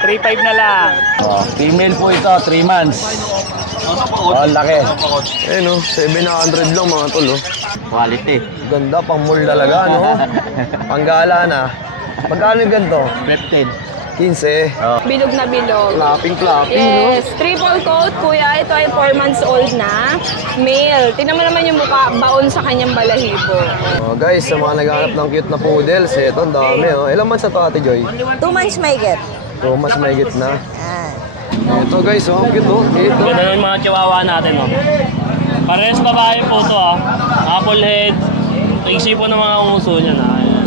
3.5 na lang. Oh, female po ito, 3 months. Oh, laki. Ayun, 700 lang mga tol, oh. Quality. Ganda, pang mall talaga, no? Panggala na. Magkano yung ganito? 15. 15. Oh. Bilog na bilog. Clapping, Yes, triple coat kuya. Ito ay 4 months old na. Male. Tingnan mo naman yung mukha, baon sa kanyang balahibo. no? Oh, guys, sa mga naghahanap ng cute na poodles, ito, ang dami, oh. Ilang months na to, Ate Joy? 2 months may get. 2 months mahigit na. Ah. Ito, guys, oh, cute, oh. Ito. Ganda yung mga chihuahua natin, oh. Parehas babae po to, ah. Apple head. Tingsi po ng mga uso niya na. Ayan.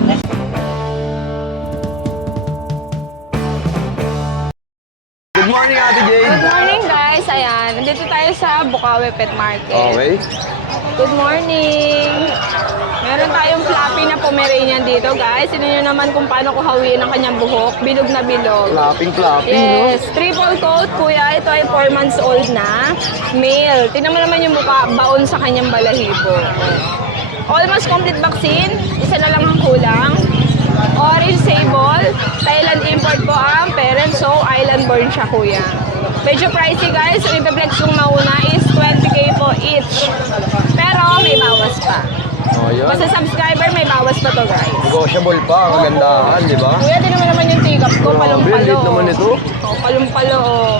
Good morning, Ate Jade. Good morning guys. Ayan, nandito tayo sa Bukawi Pet Market. Okay. Good morning. Meron tayong fluffy na Pomeranian dito guys. Sino nyo naman kung paano ko hawiin ang kanyang buhok. Bilog na bilog. Clapping, Yes, triple coat kuya. Ito ay 4 months old na. Male. Tingnan mo naman yung mukha, baon sa kanyang balahibo. Almost complete vaccine. Isa na lang ang kulang. Orange sable. Thailand import po ang parent, so island born siya kuya. Medyo pricey guys. Ang ipiplex kong mauna is 20k po each. Pero may bawas pa. Oh, yun. Basta subscriber, may bawas pa to guys. Negotiable pa, ang kagandahan, di ba? Kuya, di naman yung tigap ko, Grabe, palumpalo. lit naman ito. Oh, palumpalo. Oh.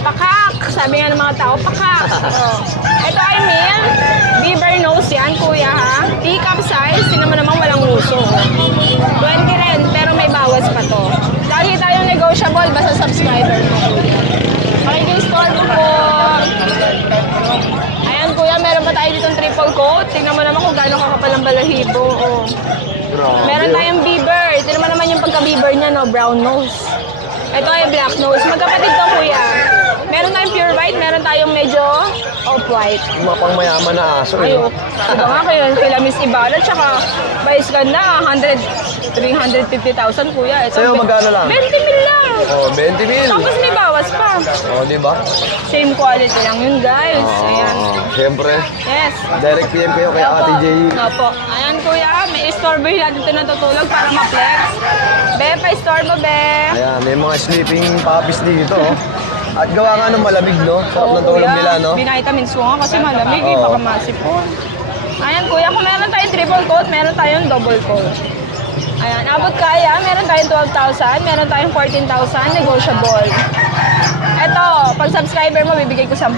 Pakak! Sabi nga ng mga tao, pakak! Oh. Ito ay male. Beaver nose yan, kuya ha. Teacup size, sino mo naman walang uso. 20 rin, pero may bawas pa to. Lagi tayong negotiable, basta subscriber mo, kuya. Pakikistore mo po. Ayan, kuya, meron pa tayo ditong triple coat. Tingnan mo naman kung gaano kakapal ang balahibo. Oh. Grabe. Meron tayong beaver. Tingnan mo naman yung pagka-beaver niya, no? Brown nose. Ito ay black nose. Magkapatid to, kuya. Meron tayong pure white, meron tayong medyo off-white. Yung mga pangmayaman na aso, eh. Ayo. Diba nga kayo, kila Miss Ibarra, tsaka Vice Ganda, 350,000, kuya. Ito, Sa'yo, magkano lang? 20 mil lang. Oh, 20 mil. Tapos may bawas pa. Oh, di ba? Same quality lang yun, guys. Ayan. Siyempre, Yes. direct PM kayo kay Ate J. Opo. Ayan, kuya. May istorbo yung natin ito natutulog para ma-flex. Be, pa-istorbo, be. Ayan, may mga sleeping puppies dito, oh. At gawa nga ng malamig, no? Sarap ng tulog nila, no? Binitamins ko nga kasi malamig, Oo. baka masipon. Ayan, kuya, kung meron tayong triple coat, meron tayong double coat. Ayan, abot kaya, meron tayong 12,000, meron tayong 14,000, negotiable. Eto, pag subscriber mo, bibigay ko 10.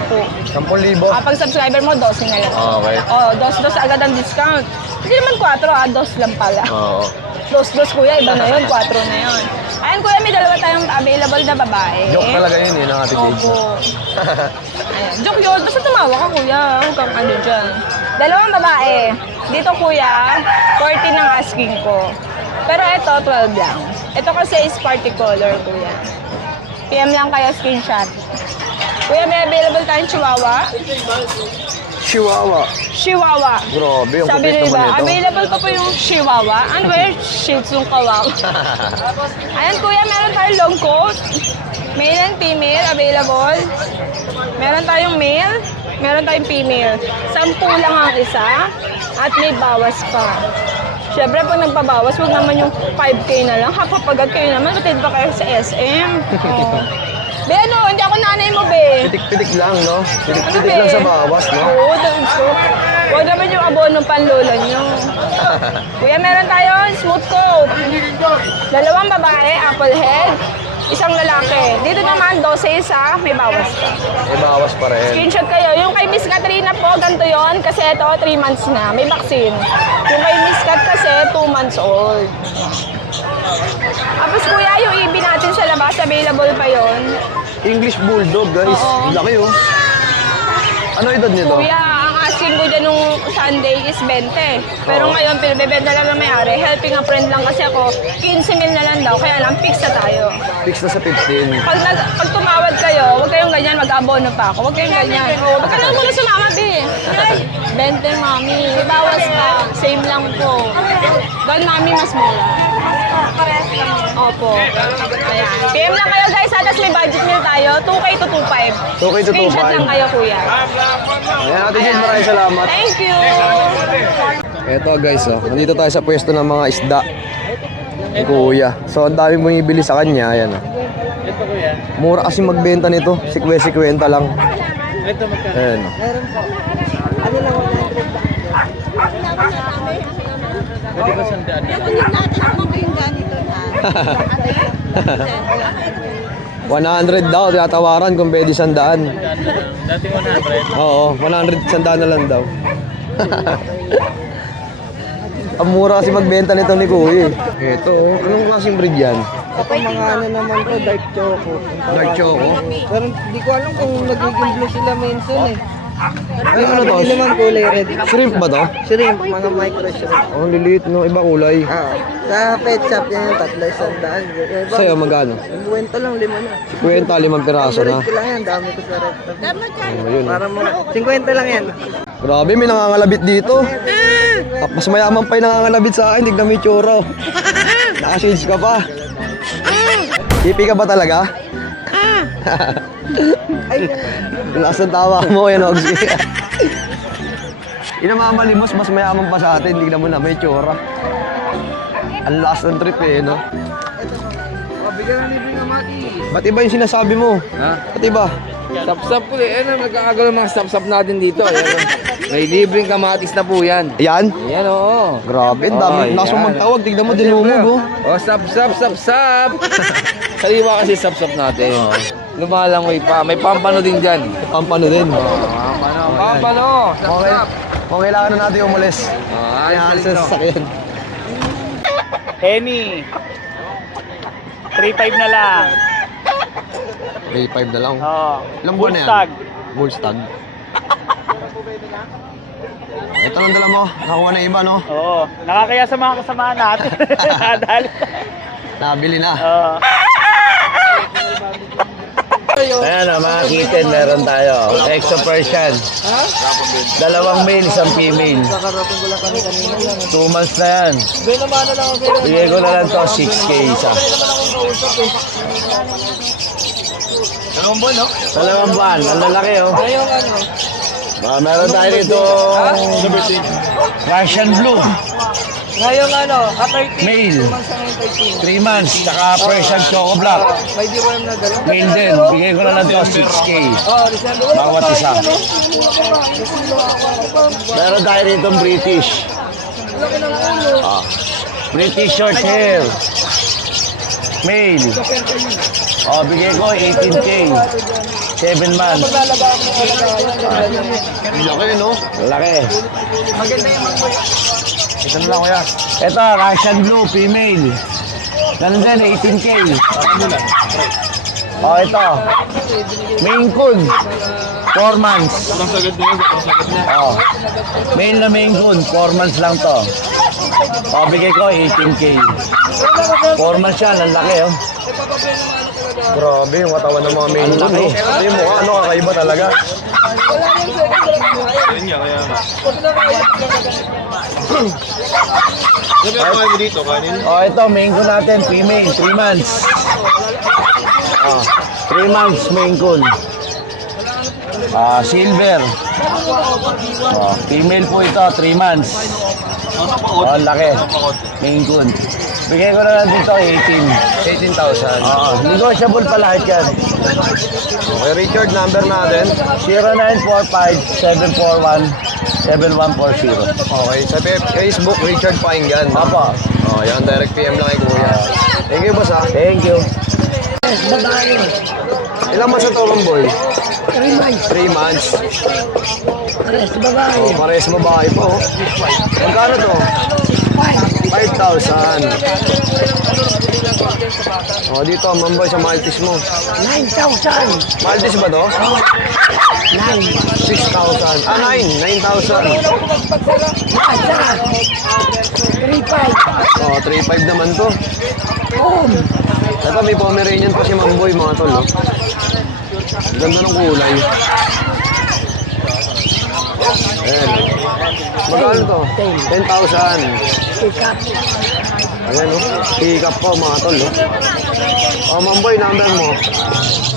10,000. Pag subscriber mo, 12 na lang. Okay. Oh, 2 agad ang discount. Hindi naman 4, 2 lang pala. Oo. 2 kuya, iba na yun, 4 na yun. Ayan kuya, may dalawa tayong available na babae. Joke talaga yun, eh, ng Ate J. Opo. Ayan. Joke yun, basta tumawa ka kuya, huwag kang ano dyan. Dalawang babae. Dito kuya, 14 ang asking ko. Pero ito, 12 lang. Ito kasi is party color kuya. PM lang kayo, screenshot. Kuya, may available tayong chihuahua. Chihuahua. Chihuahua. Grabe, ang Sabi kupit nila, naman ito. available pa po yung Chihuahua. Ano ba yung Shih Tzu kawawa? Ayan kuya, meron tayong long coat. Male and female, available. Meron tayong male, meron tayong female. 10 lang ang isa, at may bawas pa. Siyempre, pag nagpabawas, huwag naman yung 5K na lang. Kapag kayo naman, matid pa kayo sa SM. Oh. Be, ano, hindi ako nanay mo, be. Pitik-pitik lang, no? Pitik-pitik Ano, lang be? sa bawas, no? Oo, so, huwag naman yung abono panlolo nyo. Kuya, meron tayo smooth coat. Dalawang babae, apple head. Isang lalaki. Dito naman, 12 isa, may bawas pa. May bawas pa rin. Screenshot kayo. Yung kay Miss Katrina po, ganito yon kasi ito, 3 months na. May vaccine. Yung kay Miss Kat kasi, 2 months old. Tapos kuya, yung EB natin sa labas, available pa yon. English Bulldog, guys. Oo. Laki, oh. Ano edad nito? Kuya, ang asking ko dyan nung Sunday is 20. Pero Oo. ngayon, pinabibenta lang ng may-ari. Helping a friend lang kasi ako. 15 mil na lang daw. Kaya lang, fix na tayo. Fix na sa 15. Pag tumawad kayo, huwag kayong ganyan, mag-abono pa ako. Huwag kayong ganyan. Oo, baka lang muna sumama, be. Ay, 20, mami. May bawas pa. Same lang po. Doon, mami, mas mura. Opo. Ayan. PM lang kayo, guys. Tapos may budget meal tayo. 2K to 2.5. 2K to 2.5. Screenshot lang kayo, kuya. Ayan, Ate Jade, maraming salamat. Thank you. Eto guys, oh. Nandito tayo sa pwesto ng mga isda ni Kuya. So, ang dami bumibili sa kanya. Ayan, oh. Ito ko yan. Mura kasi magbenta nito. 50 lang. Ito magkano? Ayan. Pwede ba sandaan? 100 daw, tinatawaran kung pwede sandaan. Dati 100. Oo, 100 sandaan na lang daw. Ang mura kasi magbenta nito ni Kuya eh. Ito, anong klaseng breed yan? Ito mga ano naman to, dark choco. Dark choco? Pero di ko alam kung nagiging blue sila minsan eh. Ay, ano to? Hindi naman kulay red. Shrimp ba to? Shrimp, mga micro shrimp. Oh, liliit no, iba kulay. Sa pet shop yan yung tatlo isang daan. Iba, Sa'yo magkano? yung buwento lang, 5 na. 50, 5 piraso na. Red ko lang yan, dami ko sa red. Oh, yun. Para mo, 50 lang yan. Grabe, may nangangalabit dito. Tapos mayaman pa yung nangangalabit sa akin, tignan mo yung tsura. Naka-shades ka pa. Hippie ka ba talaga? Lakas ng tawa mo, yan Oxy. Inamamalimos, mas mayaman pa sa atin, tignan mo na, may tsura. Ang lakas ng trip eh, no? Bigyan na libre nga mati. Ba't iba yung sinasabi mo? Ha? Ba't iba? Sap-sap po eh. Ano, nagkakagalo mga sap-sap natin dito. Ayan. May libreng kamatis na po yan. Yan? Ayan oo. Grabe, ang dami. Oh, Lakas mo yan. magtawag, tignan mo, dinumog, oh. Oh, sap-sap, sap-sap. Saliwa kasi sap-sap natin. Lumalangoy pa. May pampano din dyan. Pampano din. Pampano. Okay. Sap-sap. Kung kailangan na natin umalis. Ayos Sa sasakyan. Henny. 3.5 na lang. 3.5 na lang. Oo. Ilang buwan na yan? Bullstag. Bullstag. Ito lang dala mo. Nakuha na iba, no? Oo. Nakakaya sa mga kasamahan natin. Dahil. Nabili na. Oo. Ayan o, mga kitten, meron tayo. Exo Persian. Dalawang male, isang female. 2 months na yan. Bigay ko na lang to, 6K isa. Dalawang buwan, ang lalaki o. Meron tayo dito Russian Blue, Ngayong ano, 13 male, months na ngayon 13. 3 months, saka Persian Choco Black. May deworm na dalawa. Male din, bigay ko na lang to, 6K. Oh, Rizal. Bawat isa. Meron tayo dito British. British short hair. Male. Bigay ko 18K. 7 months. Laki, no? Laki. Ito na lang, kuya. Ito, Russian Blue, female. Ganun din, 18K. Ito. Maine Coon. 4 months. Male na Maine Coon, 4 months lang to. Bigay ko 18K. 4 months yan, ang laki oh. Grabe, yung katawan ng mga main Ang laki. Ito yung mukha, ano, kakaiba talaga. Ito, Maine Coon natin, female, 3 months. 3 months, Maine Coon. Silver. Female po ito, 3 months. Ang laki. Maine Coon. Bigay ko na lang dito 18,000. Negotiable pa lahat yan. Okay, Richard, number natin. 0945-741-7140. Okay, sa Facebook, Richard Painggan. Papa. Yan, direct PM lang kay Kuya. Thank you, boss, ha. Thank you. Ilang months na to, boy? 3 months. 3 months. Parehas babae po. Magkano to? 5,000. Dito, mamboy sa Maltese mo. 9,000. Maltese ba to? 6,000. 9,000. 3,500 naman to. Ito, may Pomeranian pa si Mamboy, mga tol. No? Ganda ng kulay. Ayan. Magkano to? 10,000. Ayan o, pick up po mga tol. Mamboy, number mo.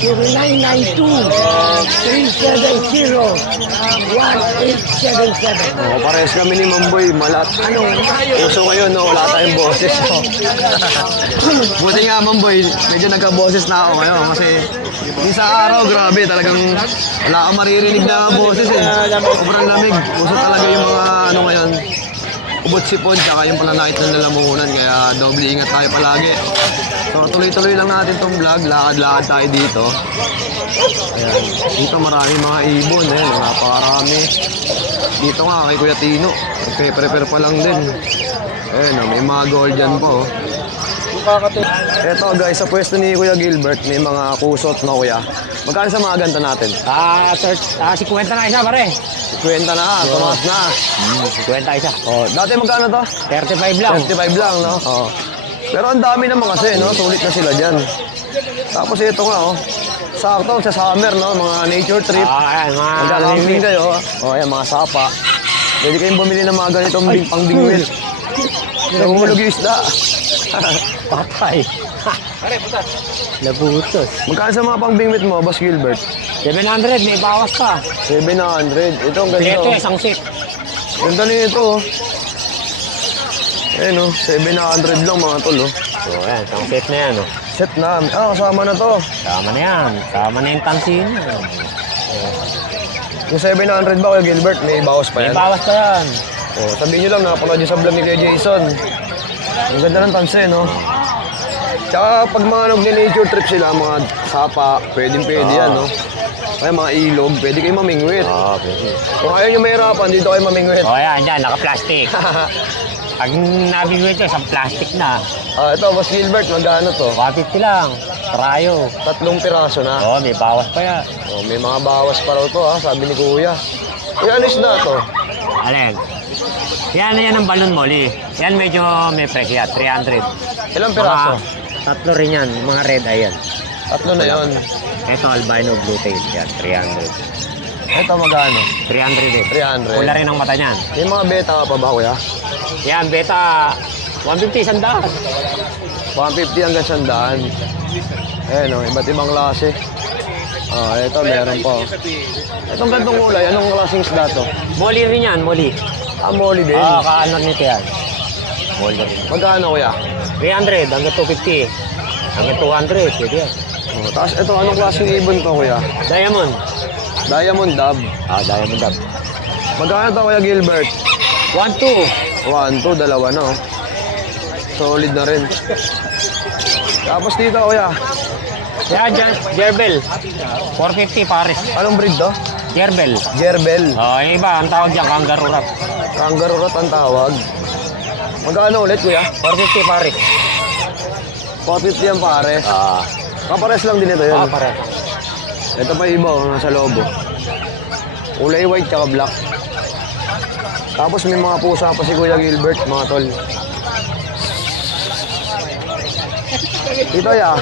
0992-370-1877. Parehas kami ni Mamboy, malat. Uso ngayon, no? Wala tayong boses. No? Buti nga, Mamboy, medyo nagka-boses na ako ngayon kasi isang araw, grabe, talagang wala kang maririnig na boses eh. Sobrang lamig. Uso talaga yung mga ano ngayon, ubot sipon, tsaka yung pananakit ng lalamunan, kaya doble ingat tayo palagi. So tuloy-tuloy lang natin tong vlog, lakad-lakad tayo dito. Ayan. Dito maraming mga ibon, napakarami. Dito nga kay Kuya Tino, prepare pa lang din. Ayan, may mga gold dyan po. Eto guys, sa pwesto ni Kuya Gilbert, may mga kusot na kuya. Magkano sa mga ganta natin? 50 na isa, pare. 50 na, tumaas na. 50 isa. Oh, dati magkano to? 35 lang. 35 lang, no? Oo. Pero ang dami naman kasi, no? Sulit na sila dyan. Tapos ito nga, oh. Sakto sa summer, no? Mga nature trip. Ayan, mga Magka-camping kayo. Oh, ayan, mga sapa. Pwede kayong bumili ng mga ganitong pang-bingwil. Nahulog yung isda. patay. Labutos. Magkano sa mga pang-bingwit mo, Boss Gilbert? 700, may bawas pa. 700. Ito ang ganda. Ito, Oh. isang seat. Ganda nito, oh. Ayan, oh. 700 lang mga tol, oh. So, ayan, isang seat na yan, oh. Set na. Ah, kasama na to. Tama na yan. Tama na yung tansin. Yung 700 ba, Kuya Gilbert? May bawas pa May yan? bawas pa yan. Oh, sabihin nyo lang, napanood nyo sa vlog ni Kuya Jason. Ang ganda ng tanse, no? Tsaka pag mga nature trip sila, mga sapa, pwede yan, no? Kaya mga ilog, pwede kayo mamingwit. Oo, pwede. Kung ayaw nyo mahirapan, dito kayo mamingwit. O, ayan, dyan, naka-plastic. Pag nabigwit ito, isang plastic na. Ah, ito, Boss Gilbert, magkano to? 150 lang. Trayo. 3 piraso na. Oo, may bawas pa yan. Oh, may mga bawas pa raw to, ha? Sabi ni Kuya. Kuya, alis na to. Alin? Yan ang balloon molly. Yan medyo may presyo yan, 300. Ilang piraso? Tatlo rin yan, mga red eye yan. 3 na yon. Ito albino blue tail yan, 300. Ito magkano? 300 eh. 300. Pula rin ang mata niyan. May mga beta ka pa ba, Kuya? Yan, beta 150, sandaan. 150 hanggang 100. Ayan, oh, iba't ibang klase. Ah, ito meron pa. Itong gantong kulay, anong klaseng isda to? Molly rin yan, molly. Ah, molly din. Kaano nito yan. Molly rin. Magkano, Kuya? 300 hanggang 250. Hanggang 200, pwede yan. Oh, tapos ito, anong klaseng ibon to, Kuya? Diamond. Diamond dove. Diamond dab. Magkano to, Kuya Gilbert? 1-2. 1, 2, dalawa na, oh. Solid na rin. Tapos dito, Kuya. Yan, Gerbel. 450 pares. Anong breed to? Gerbel. Gerbel. Yung iba, ang tawag dyan, kangaroo rat. Kangaroo rat ang tawag. Magkano ulit, Kuya? 450 pares. 450 ang pares. Kapares lang din ito yun. Pares. Ito pa yung iba, oh, nasa lobo. Kulay white tsaka black. Tapos may mga pusa pa si Kuya Gilbert, mga tol. Ito ya.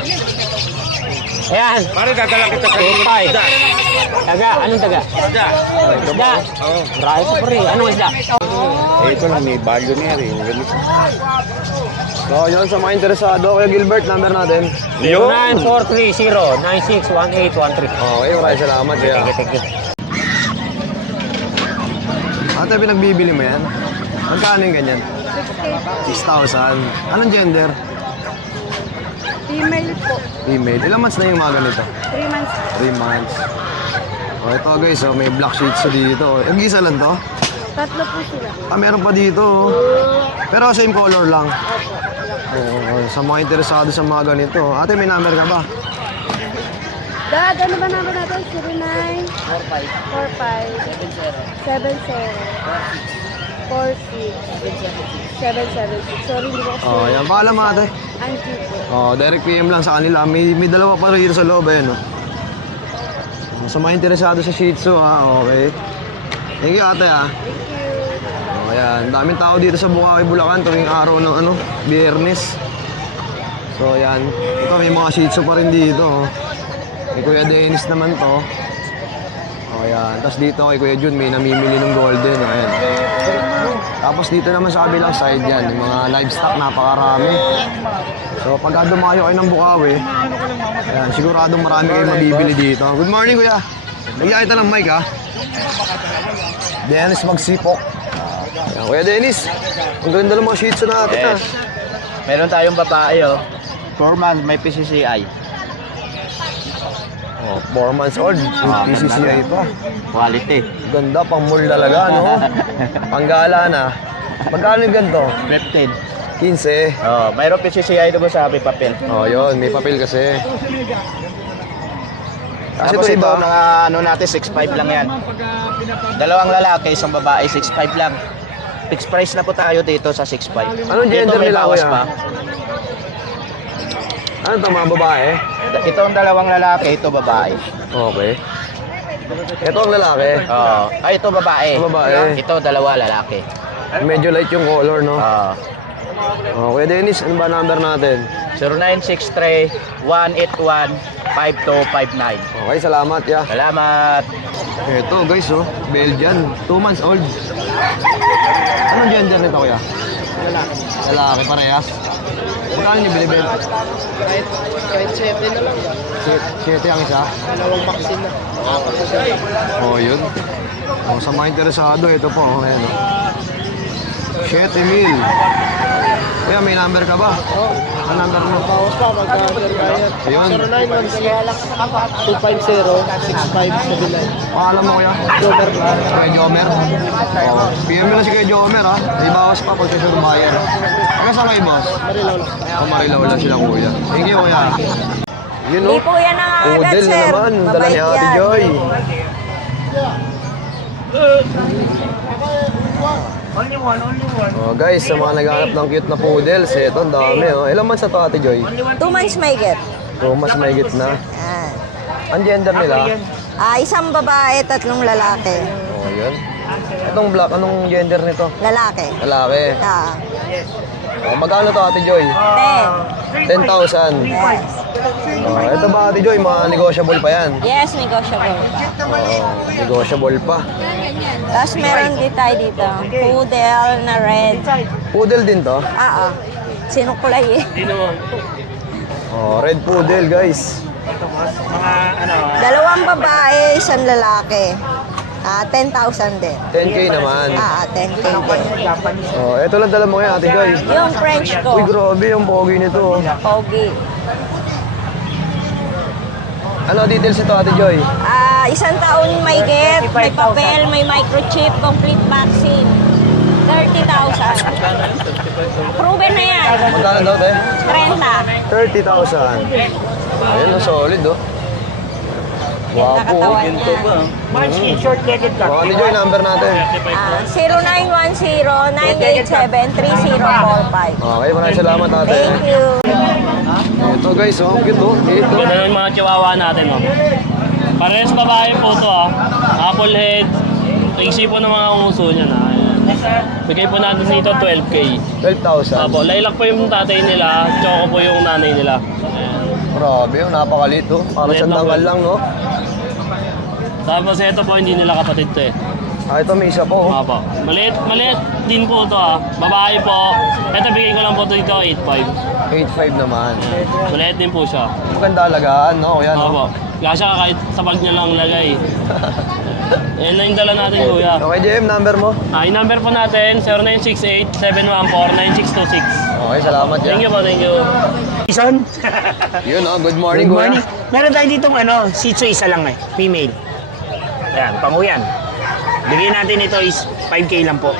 Ayan. Pare, dadala kita sa Tutay. Taga, anong taga? Isda. Marami ko pa rin. Anong isda? Ito lang, may value niya rin. Ganito. So, yun sa mga interesado, Kuya Gilbert, number natin. 9430-961813. Okay, maraming salamat. Kuya. Thank you. Ate, pinagbibili mo yan? Magkano yung ganyan? 6,000. Anong gender? Female po. Female. Ilang months na yung mga ganito? 3 months. 3 months. O, ito guys, oh, may black sheets dito. Yung isa lang to? Tatlo po sila. Ah, meron pa dito. Oh. Pero same color lang. Oo, sa mga interesado sa mga ganito. Ate, may number ka ba? Dad, ano ba naman natin? 09 45 70 46 776. Sorry, hindi ko kasi. Oh, yan. Paalam ate. Angie po. Oh, direct PM lang sa kanila. May dalawa pa rin sa loob, ayun, oh. Sa mga interesado sa Shih Tzu, ha. Okay. Thank you, ate, ha. Oh, ayan. Daming tao dito sa Bukawi, Bulacan tuwing araw ng Biyernes. So, ayan. Ito, may mga Shih Tzu pa rin dito, oh. May Kuya Dennis naman to. Oh, Ayan. Tapos dito kay Kuya Jun, may namimili ng golden. Ayan. Tapos dito naman sa kabilang side yan, yung mga livestock, napakarami. So pagka dumayo kayo ng Bukawi, ayan, siguradong marami kayong mabibili dito. Good morning, Kuya. Nagyakit ng mic, ha? Dennis Magsipok. Ayan, Kuya Dennis, ang ganda ng mga shih tzu natin, ha? Yes. Meron tayong babae, oh. 4 months, may PCCI. Oh, 4 months old, PCCI pa. Quality. Ganda, pang mall talaga, no? Panggala na. Magkano yung ganito? 15. 15. Oh, mayroong PCCI doon sa papel. Oh, yun, may papel kasi. Kasi Tapos ito ito, iba, mga ano natin, 6'5 lang yan. Dalawang lalaki, isang babae, 6'5 lang. Fixed price na po tayo dito sa 6'5. Anong gender Dito may nila, bawas kuya? pa. ano ito, mga babae? Ito ang dalawang lalaki, ito babae. Okay. Ito ang lalaki. Oh, ay, ito babae. Ito babae. Ito dalawa lalaki. Medyo light yung color, no? Oh, Okay, Dennis, ano ba number natin? 0963-181-5259. Okay, salamat, ya. Salamat. Ito, guys, oh. Belgian. 2 months old. Anong gender nito, kuya? Lalaki. Lalaki, parehas. Magkano niyo binibenta? Kahit 7 na lang. 7 ang isa? Dalawang vaccine na. Oh, yun. Oh, sa mga interesado, ito po. Oh, ayan, oh. 7,000. Kuya, may number ka ba? Oo. Ang number mo? Bawas pa, magkakayad. Ayun. 0916-250-6579. Alam mo, kuya? Joker na. Kuya Jomer? Oh. PM mo na si Kuya Jomer, ha? May bawas pa pag sure buyer. Kaya saan kayo, boss? Marilaw lang. Oh, Marilaw lang sila, kuya. Thank you, kuya. Yun, Hindi no? po yan ang agad, Poodle na sir. naman. Dala Mabait ni Ate yan. Joy. Oh, guys, sa mga naghahanap ng cute na poodles, ito, ang dami, oh. Ilang months na to, Ate Joy? 2 months may get. So, mas mahigit na. Yan. Ang gender nila? Isang babae, 3 lalaki. Oh, yun. Itong black, anong gender nito? Lalaki. Lalaki. Ah. Oh, magkano to, Ate Joy? 10. 10,000. Yes. Oh, ito ba, Ate Joy? Mga negotiable pa yan. Yes, negotiable pa. Oo, negotiable pa. Tapos meron din tayo dito. Poodle na red. Poodle din to? Sinukulay eh. Oh, red poodle, guys. Dalawang babae, isang lalaki. 10,000 din. 10K naman. 10K din. Oh, ito lang dala mo yan, Ate Joy. Yung French ko, Uy, grabe yung pogi nito. pogi. Ano details ito, Ate Joy? 1 taon may get, may papel, may microchip, complete vaccine. 30,000. Proven na yan. Magkano daw, te? 30. 30,000. Ayun, no, solid, oh. Ganda Wapo. katawan niya. Oh, Ate Joy, number natin. 0910-987-3045. Okay, maraming salamat, ate. Thank you. Ito, guys, oh, cute, oh. Ito. Ganda ng mga chihuahua natin, oh. Parehas babae po to, ah. Apple head. Iksi po ng mga uso niya, na. Bigay po natin dito 12K. 12,000. Apo, lilac po yung tatay nila, choco po yung nanay nila. Ayan. Grabe, oh, napakalit, oh. Para Maliit siyang lang tanggal po. lang, no? Tapos ito po, hindi nila kapatid to eh. Ah, ito may isa po, oh. Apo. Maliit din po to, ah. Babae po. Ito, bigay ko lang po dito 8.5. 8,500 naman. Maliit din po siya. Maganda alagaan, no? Yan, Apo. no? Kasya ka kahit sa bag niya lang lagay. Yan lang yung dala natin, kuya. Okay, JM, number mo? Yung number po natin, 0968-714-9626. Okay, salamat yan. Thank you po, thank you. Ison? Yun, oh, good morning, Good morning. kuya. Meron tayo ditong Shih Tzu isa lang female. Ayan, panguyan. Bigyan natin ito is 5K lang po.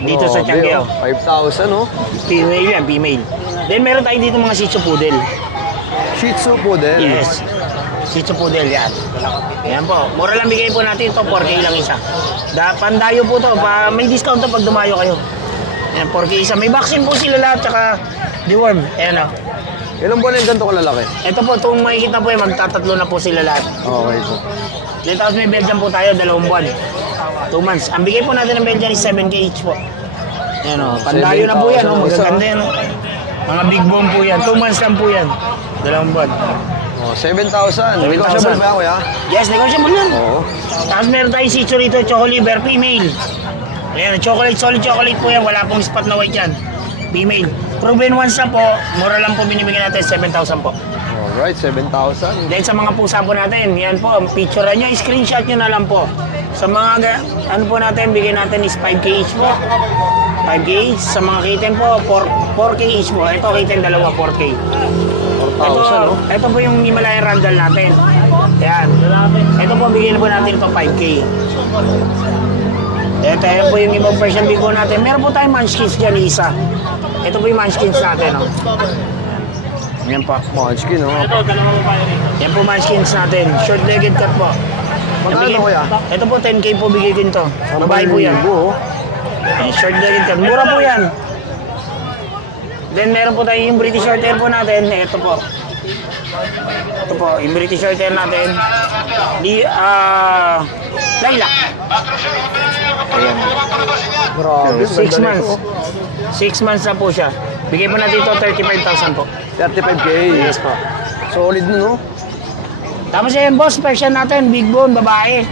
Dito sa Grabe, Changi, oh. 5,000, oh. Female yan, female. Then meron tayo dito mga Shih Tzu Poodle. Shih Tzu poodle. Yes. Shih Tzu Poodle yan. Ayan po. Mura lang bigay po natin ito, 4K lang isa. Pandayo po to, may discount to pag dumayo kayo. Ayan, 4K isa. May vaccine po sila lahat, tsaka deworm. Ayan o. Ilang buwan yung ganito kalalaki? Ito po, itong makikita po, magtatatlo na po sila lahat. Okay po. Then tapos may Belgian po tayo, 2 buwan. 2 months. Ang bigay po natin ng Belgian is 7K each po. Ayan o, pandayo na po yan, 7,000 magaganda isa. yan. Mga big bone po yan, 2 months lang po yan. 2 buwan. Oh, 7,000. Negotiable ba, kuya? Yes, negotiable yan. Oo. Tapos meron tayong Shih Tzu rito, Choco Liver, female. Ayan, chocolate, solid chocolate po yan. Wala pong spot na white yan. Female. Proven once na po, mura lang po binibigyan natin, 7,000 po. Alright, 7,000. Then sa mga pusa po natin, yan po, picture nyo, screenshot nyo na lang po. Sa mga, ano po natin, bigyan natin is 5K each po. 5K each. Sa mga kitten po, 4K each po. Ito kitten, dalawa, 4K. 4,000, no? Ito po yung Himalayan Randall natin. Yan. Ito po, bigyan po natin ito 5K. Ito, yan po yung ibang version bigo natin. Meron po tayong munchkins dyan, isa. Ito po yung munchkins natin, no? Yan po. Munchkin, no? Ito, dalawa mo pa rito. Yan po munchkins natin. Short-legged cut po. Magkano, kuya? Ito po, 10K po bigay ko ito. Babae po yan. Libo, oh. Short-legged cut. Mura po yan. Then meron po tayo yung British Shorthair po natin. Ito po. Ito po, yung British Shorthair natin. Lilac. Ayan. Grabe, 6 months. 6 months na po siya. Bigay po natin ito 35,000 po. 35K. Yes po. Solid, no? Tapos yan, boss, Persian natin, big bone, babae.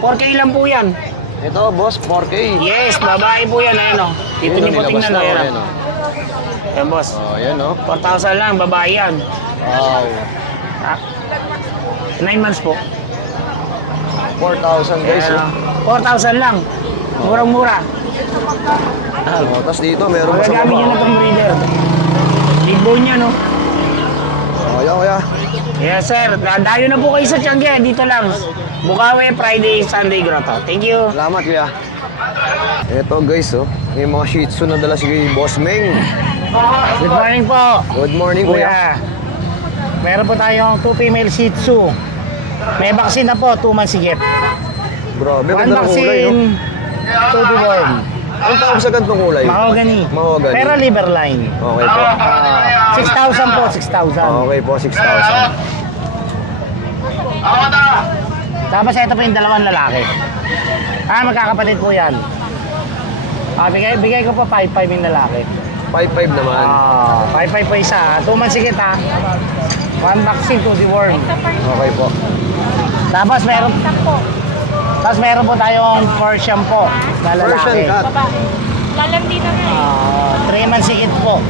4K lang po yan. Ito, boss, 4K. Yes, babae po yan. Ayan o. Dito niyo po tingnan o. Ayan o. oh. Ayan, boss. Oh, yan, no? 4,000 lang, babae yan. Wow. 9 months po. 4,000, guys, Ayan, oh. 4,000 lang. Murang-mura. Oh, tapos dito, meron pa sa Magagamit nyo na baba. itong breeder. Big bone yan, no? Oh, yan, kuya. Yes, sir. Dayo na po kayo sa Tiangge. Dito lang. Bukawi, Friday, Sunday, Grotto. Thank you. Salamat, kuya. Ito, guys, oh. May mga Shih Tzu na dala si Boss Meng. Good morning po. Good morning, kuya. Kuya. Meron po tayong 2 female Shih Tzu. May vaccine na po, 2 months higit. Grabe, 1 ganda ng kulay, no? vaccine, 2 deworm. Anong tawag sa ganitong kulay? Mahogany. Mahogany. Pero liver line. Okay po. 6,000 po, 6,000. Okay po, 6,000. Tapos ito po yung dalawang lalaki. Magkakapatid po yan. Bigay ko po 5,500 yung lalaki. 5,500 naman. 5,500 po isa. 2 months higit ha. 1 vaccine, 2 deworm. Okay po. Tapos meron po tayong Persian po na lalaki. Persian cat. Lalandi na nga 3 months higit po.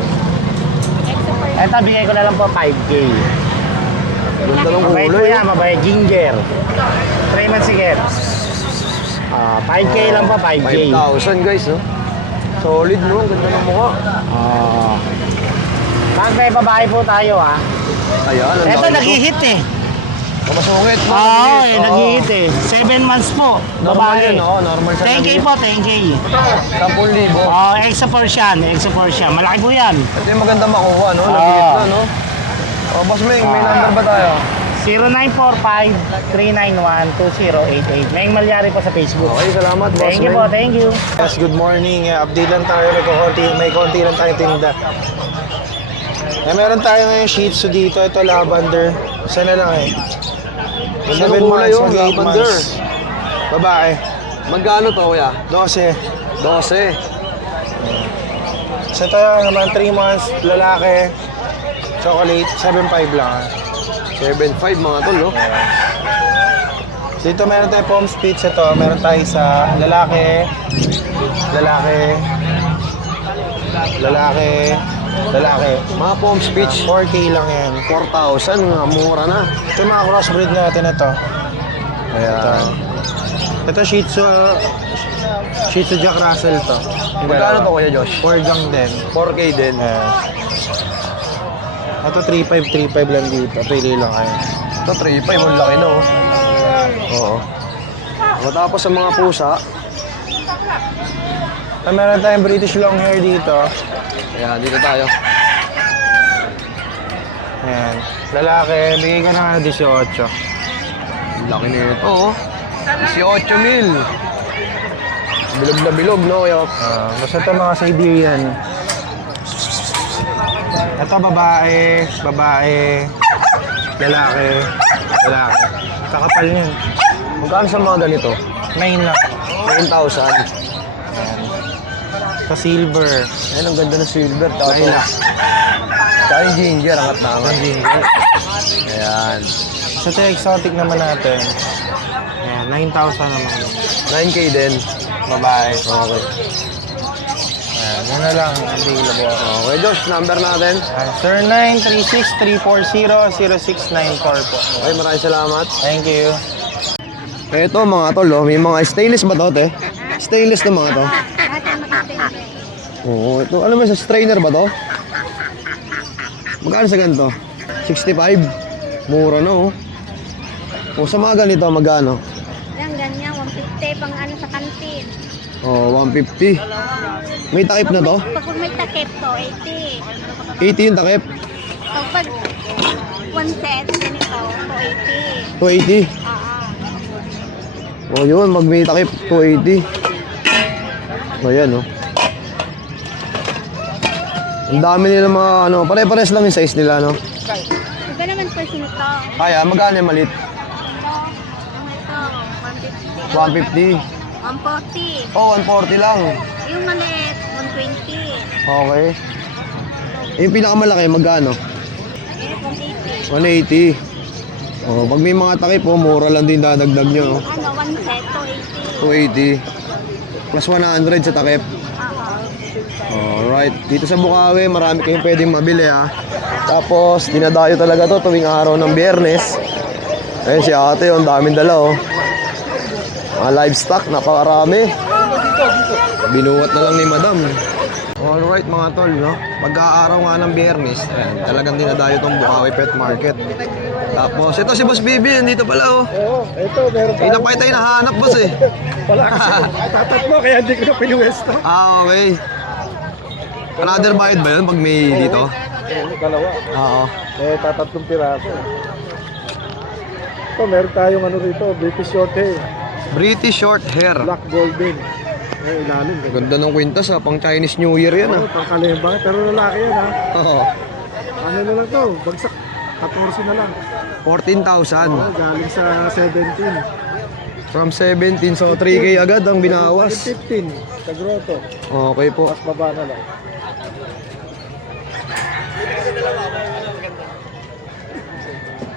Ito, bigay ko na lang po 5K. Ganda ng Mabait po kulay. yan, mabait. Ginger. 3 months higit. 5K lang po, 5K. 5,000, guys, no? Solid, no? Ganda ng mukha. Pag may babae po tayo Ayan, ang Ito laki nito. nag-hit eh. Masungit, no? Oo, Oo. nag-hit eh. 7 months po, Normal babae. yun, no? Normal sa 10K po, 10K. 10,000. Extra Persian. Malaki po yan. Ito yung maganda makuha, no? Oo. Nag-hit na, no? Oh, Boss Meng, may number ba tayo? 0945-391-2088. Ngayong Malyari po sa Facebook. Okay, salamat, Boss Thank you Meng. po, thank you. Yes, good morning. Update lang tayo. May konti lang tayo tinda. Meron tayo ngayon Shih Tzu dito. Ito lavender. Isa na lang eh. Ganda 7 ng kulay, months, oh, mag-8 lavender. months. Babae. Magkano to, kuya? 12. 12. Sa tayo naman 3 months, lalaki. Chocolate, 7.5 lang. 7,500 mga tol, no? Dito meron tayo Palm Spitz. Ito, meron tayo sa lalaki, Mga Palm Speech, 4K lang yan. 4,000, mura na. Ito yung mga crossbreed natin ito. Ayan. Ito Shih Tzu Jack Russell to. Magkano to, kuya Josh? 4 gang din. 4K din. Ito 3.5 lang dito. Pili lang kayo. Ito, 3,500, ang laki, no? Oo. Matapos sa mga pusa, Meron tayong British long hair dito. ayan, dito tayo. Ayan. Lalaki, bigay ka na ng 18. Ang laki nito, oh. 18,000. Bilog na bilog, no? Kuya? Basta ito mga Siberian. Ito babae, lalaki. Kakapal niyan. Magkano sa mga ganito? 9 lang. 9,000. Sa silver. Ayan, ang ganda ng silver. Tapos, Lilac. tsaka yung ginger, angat na angat. Ginger. Ayan. Ayan. So, ito yung exotic naman natin. Ayan, 9,000 naman. 9K din. Babae. Okay. Ayan, yun na lang. Available. Okay, Josh, number natin. Sir 936-340-0694 po. Okay, maraming salamat. Thank you. Ito mga tol, oh. May mga stainless ba to, te? Stainless to mga to. Oo, ito. Ano ba sa strainer ba to? Magkano sa ganito? 65? Mura no, oh. O sa mga ganito, magkano? Yan, ganyan, 150 pang ano sa kantin. Oh, 150. May takip na to? Pag may takip to, 80. 80 yung takip? Pag one set, ganito, 280. 280. Oo. O yun, mag may takip, 280. O yan, oh. Ang dami nila mga ano, pare-pares lang yung size nila, no? Iba naman po sinito. Kaya, magkano yung malit? Ito, 150. 150. 140. Oh, 140 lang. Yung maliit, 120. Okay. Yung pinakamalaki, magkano? Eh, 180. 180. Oh, pag may mga takip, oh, mura lang din dadagdag nyo. Ano, one set, 280. 280. Plus 100 sa takip. Alright. Dito sa Bukawi, marami kayong pwedeng mabili, ha. Tapos, dinadayo talaga to tuwing araw ng Biyernes. Ayun si ate, ang daming dala, oh. Mga livestock, napakarami. Binuhat na lang ni madam. Alright mga tol, no? Pagka-araw nga ng Biyernes, ayan, talagang dinadayo tong Bukawi Pet Market. Tapos, ito si Boss Bibi, nandito pala, oh. Oo, ito, meron Eh, napay tayo nahanap, boss, eh. Wala kasi. Tatatlo, kaya hindi ko na pinuwesto. Ah, okay. Another bite ba yun pag may dito? Dalawa. Oo. Eh, tatatlong piraso. Ito, meron tayong ano rito, British short hair. British short hair. Black golden. Eh, ilalim. Ganda ng kwintas, ha. Pang Chinese New Year yan, ha. Oo, pangkalimba. Pero lalaki yan, ha. Oo. Ano na lang to, bagsak. 14 na lang. 14,000. Oh, galing sa 17. From 17, so 3K agad ang binawas. 15, sa grotto. Okay po. Mas baba na lang.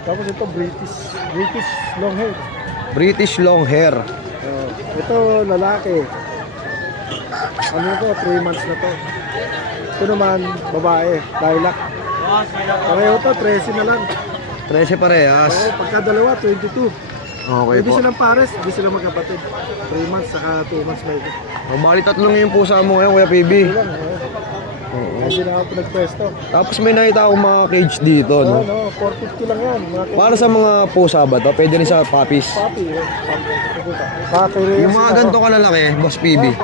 Tapos ito, British long hair. British long hair. Ito, lalaki. Ano to, 3 months na to. Ito naman, babae, lilac. Pareho to, 13 na lang. 13 parehas. Oo, pagka dalawa, 22. Okay Pwede po. silang pares, hindi sila magkapatid. 3 months, saka 2 months may ito. Oh, bali tatlong yung pusa mo ngayon, Kuya PB. Ito lang, hindi na ako pinagpwesto. Tapos may nakita akong mga cage dito, no? No, 450 lang yan. Mga Para sa mga pusa ba to? Pwede rin sa puppies. papi. Papi. Yung mga ganito kalalaki, Boss PB,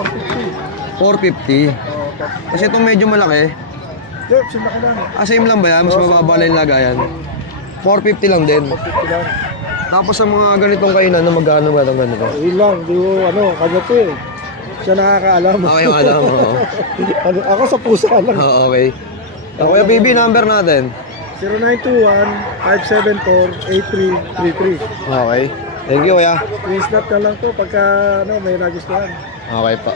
450. Kasi itong medyo malaki, Yep, sumaki lang. same lang ba yan? Mas mababa lang yung lagayan. 450 lang din. 450 lang. Tapos sa mga ganitong kainan, na magkano ba itong ganito? Yun lang, di ko, kanya to eh. Siya nakakaalam. Okay, yung alam mo. Ako sa pusa lang. Oo, okay. Kuya PB, number natin. 0921-574-8333. Okay. Thank you, kuya. Screen snap na lang to pagka may nagustuhan. Okay pa.